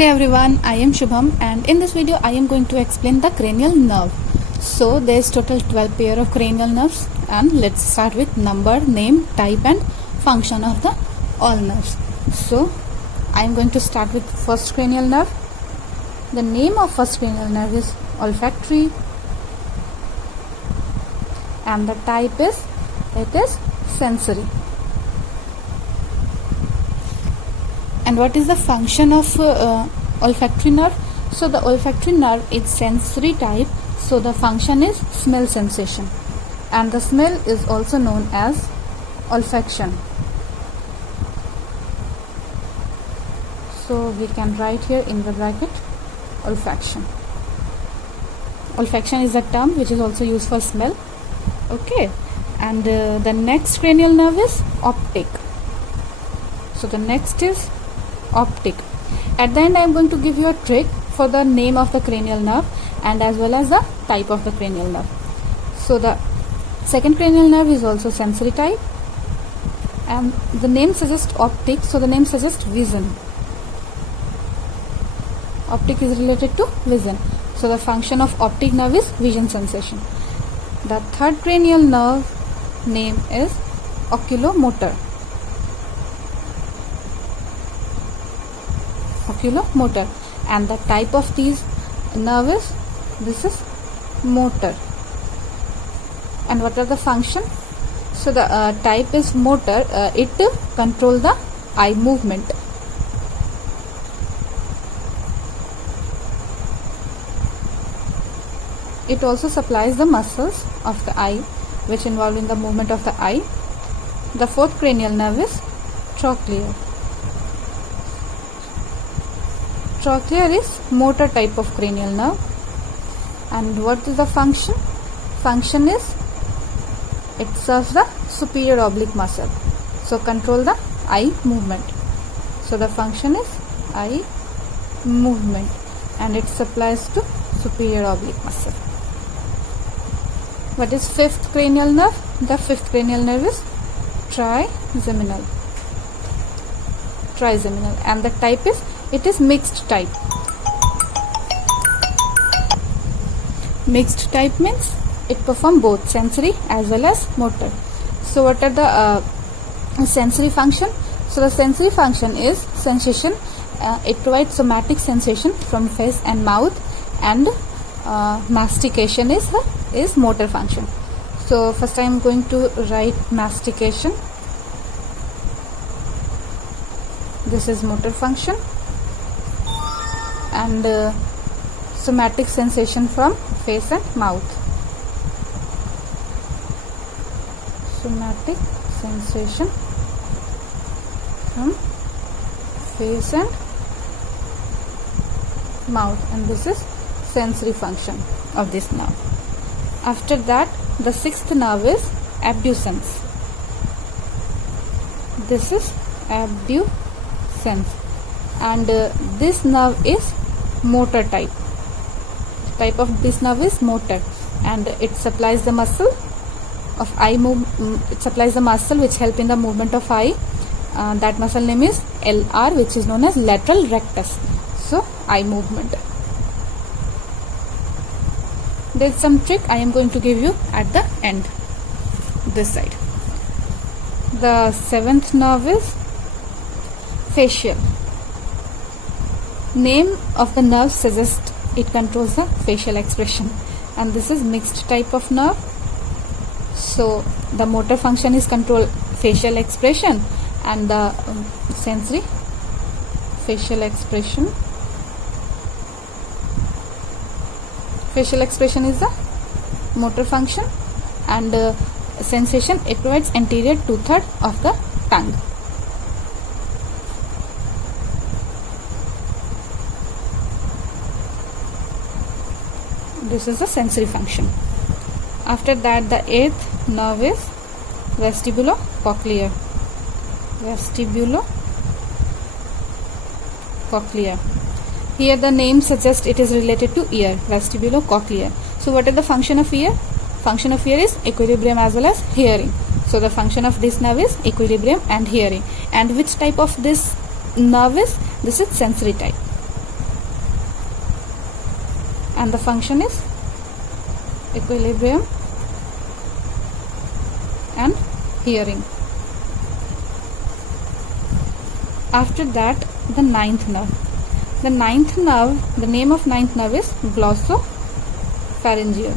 Hey everyone, I am Shubham and in this video I am going to explain the cranial nerve. So there is total 12 pair of cranial nerves and let's start with number, name, type and function of the all nerves. So I am going to start with first cranial nerve. The name of first cranial nerve is olfactory and the type is sensory. And what is the function of olfactory nerve? So the olfactory nerve is sensory type, so the function is smell sensation and the smell is also known as olfaction. So we can write here in the bracket olfaction. Olfaction is a term which is also used for smell. Okay, and the next cranial nerve is optic. So the next is optic. At the end I am going to give you a trick for the name of the cranial nerve and as well as the type of the cranial nerve. So the second cranial nerve is also sensory type and the name suggests optic, so the name suggests vision. Optic is related to vision, so the function of optic nerve is vision sensation. The third cranial nerve name is oculomotor. Oculomotor, and the type of these nerve is motor. And what are the function? So the type is motor. It control the eye movement. It also supplies the muscles of the eye which involved in the movement of the eye. The fourth cranial nerve is trochlear. Trochlear is motor type of cranial nerve. And what is the function? Function is it serves the superior oblique muscle, so control the eye movement. So the function is eye movement and it supplies to superior oblique muscle. What is fifth cranial nerve? The fifth cranial nerve is trigeminal. And the type is mixed type. Mixed type means it performs both sensory as well as motor. So what are the sensory function? So the sensory function is sensation. It provides somatic sensation from face and mouth, and mastication is motor function. So first I am going to write mastication. This is motor function, and somatic sensation from face and mouth. Somatic sensation from face and mouth, and this is sensory function of this nerve. After that, the sixth nerve is abducens. This is abducens, and this nerve is motor type. The type of this nerve is motor, and it supplies the muscle of eye it supplies the muscle which help in the movement of eye. That muscle name is LR, which is known as lateral rectus. So eye movement. There is some trick I am going to give you at the end, this side. The seventh nerve is facial. Name of the nerve suggests it controls the facial expression, and this is mixed type of nerve. So the motor function is control facial expression, and the sensory facial expression. Facial expression is the motor function, and sensation it provides anterior 2/3 of the tongue. This is the sensory function. After that, the eighth nerve is vestibulocochlear. Vestibulocochlear. Here the name suggests it is related to ear, vestibulocochlear. So what is the function of ear? Function of ear is equilibrium as well as hearing. So the function of this nerve is equilibrium and hearing. And which type of this nerve is? This is sensory type. and the function is equilibrium and hearing. After that, the ninth nerve. The ninth nerve, the name of ninth nerve is glossopharyngeal.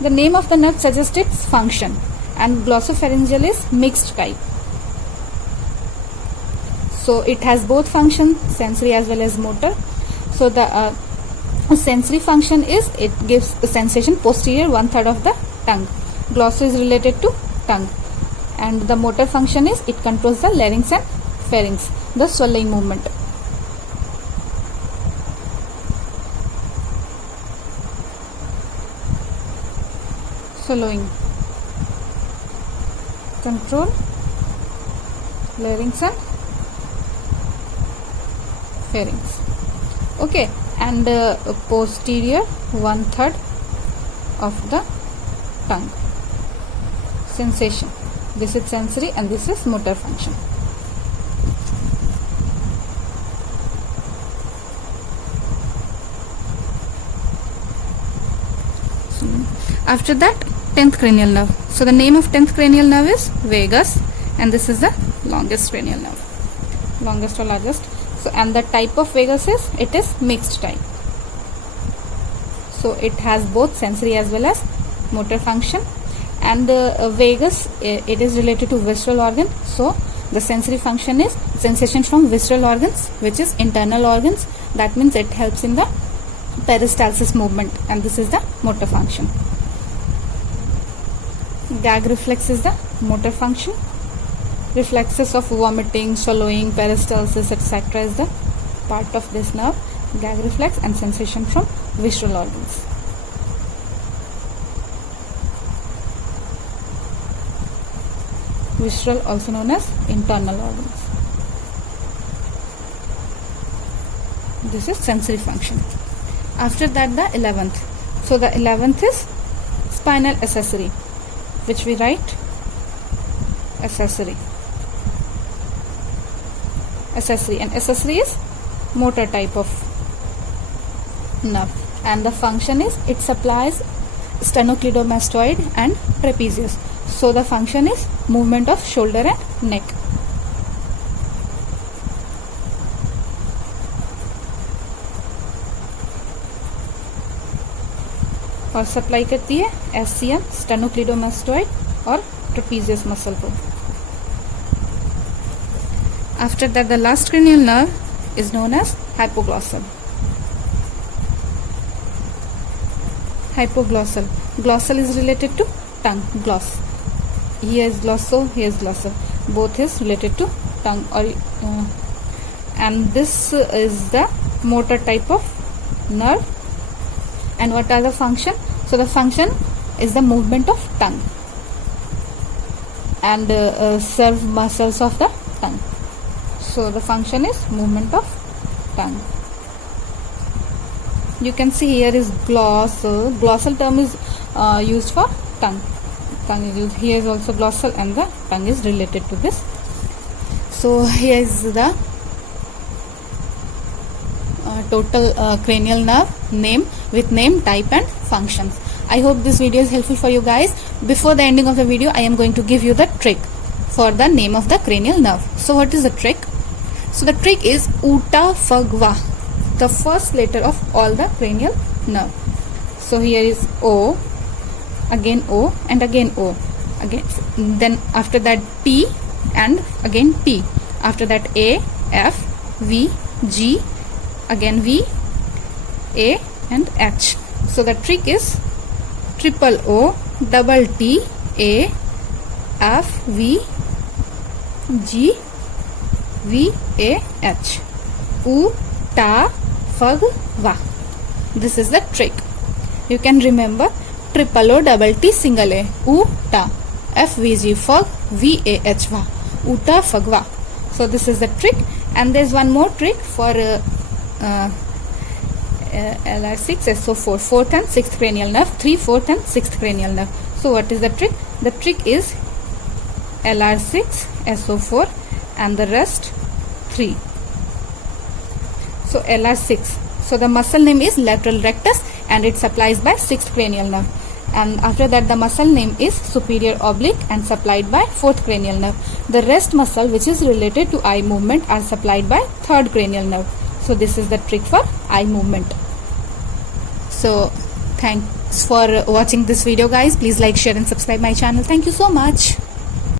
The name of the nerve suggests its function, and glossopharyngeal is mixed type. So it has both function, sensory as well as motor. So the sensory function is it gives a sensation posterior 1/3 of the tongue. Glosso is related to tongue, and the motor function is it controls the larynx and pharynx, the swallowing movement. Swallowing, control larynx and pharynx. Okay, and posterior 1/3 of the tongue. Sensation. This is sensory and this is motor function. After that, 10th cranial nerve. So the name of 10th cranial nerve is vagus, and this is the longest cranial nerve, longest or largest. So, and the type of vagus is it is mixed type. So it has both sensory as well as motor function, and vagus it is related to visceral organ. So the sensory function is sensation from visceral organs, which is internal organs. That means it helps in the peristalsis movement, and this is the motor function. Gag reflex is the motor function. Reflexes of vomiting, swallowing, peristalsis, etc. is the part of this nerve. Gag reflex and sensation from visceral organs. Visceral, also known as internal organs. This is sensory function. After that, the 11th. So the 11th is spinal accessory, which we write accessory. Accessory, and accessory is motor type of nerve, and the function is it supplies sternocleidomastoid and trapezius. So the function is movement of shoulder and neck. और supply करती है SCM, sternocleidomastoid और trapezius muscle को. After that, the last cranial nerve is known as hypoglossal. Hypoglossal. Glossal is related to tongue, gloss. Here is glosso, here is glossal. Both is related to tongue, and this is the motor type of nerve. And what are the function? So the function is the movement of tongue and serve muscles of the tongue. So the function is movement of tongue. You can see here is glossal. Glossal term is used for tongue. Tongue is used. Here is also glossal, and the tongue is related to this. So here is the total cranial nerve name with name, type and functions. I hope this video is helpful for you guys. Before the ending of the video, I am going to give you the trick for the name of the cranial nerve. So what is the trick? So the trick is uta phagva, the first letter of all the cranial nerve. So here is O, again O, and again O, again. Then after that T, and again T. After that A, F, V, G, again V, A, and H. So the trick is triple O, double T, A, F, V, G, V, A, H. U, ta, phag, va. This is the trick. You can remember triple O, double T, single A. U, ta, F, V, G, phag, V, A, H, va. Uta, phag, va. So this is the trick. And there is one more trick for LR6, SO4, 4th and 6th cranial nerve, 3, 4th and 6th cranial nerve. So what is the trick? The trick is LR6, SO4, and the rest 3. So LR6. So the muscle name is lateral rectus and it supplies by 6th cranial nerve. And after that the muscle name is superior oblique and supplied by 4th cranial nerve. The rest muscle which is related to eye movement are supplied by 3rd cranial nerve. So this is the trick for eye movement. So thanks for watching this video guys. Please like, share and subscribe my channel. Thank you so much.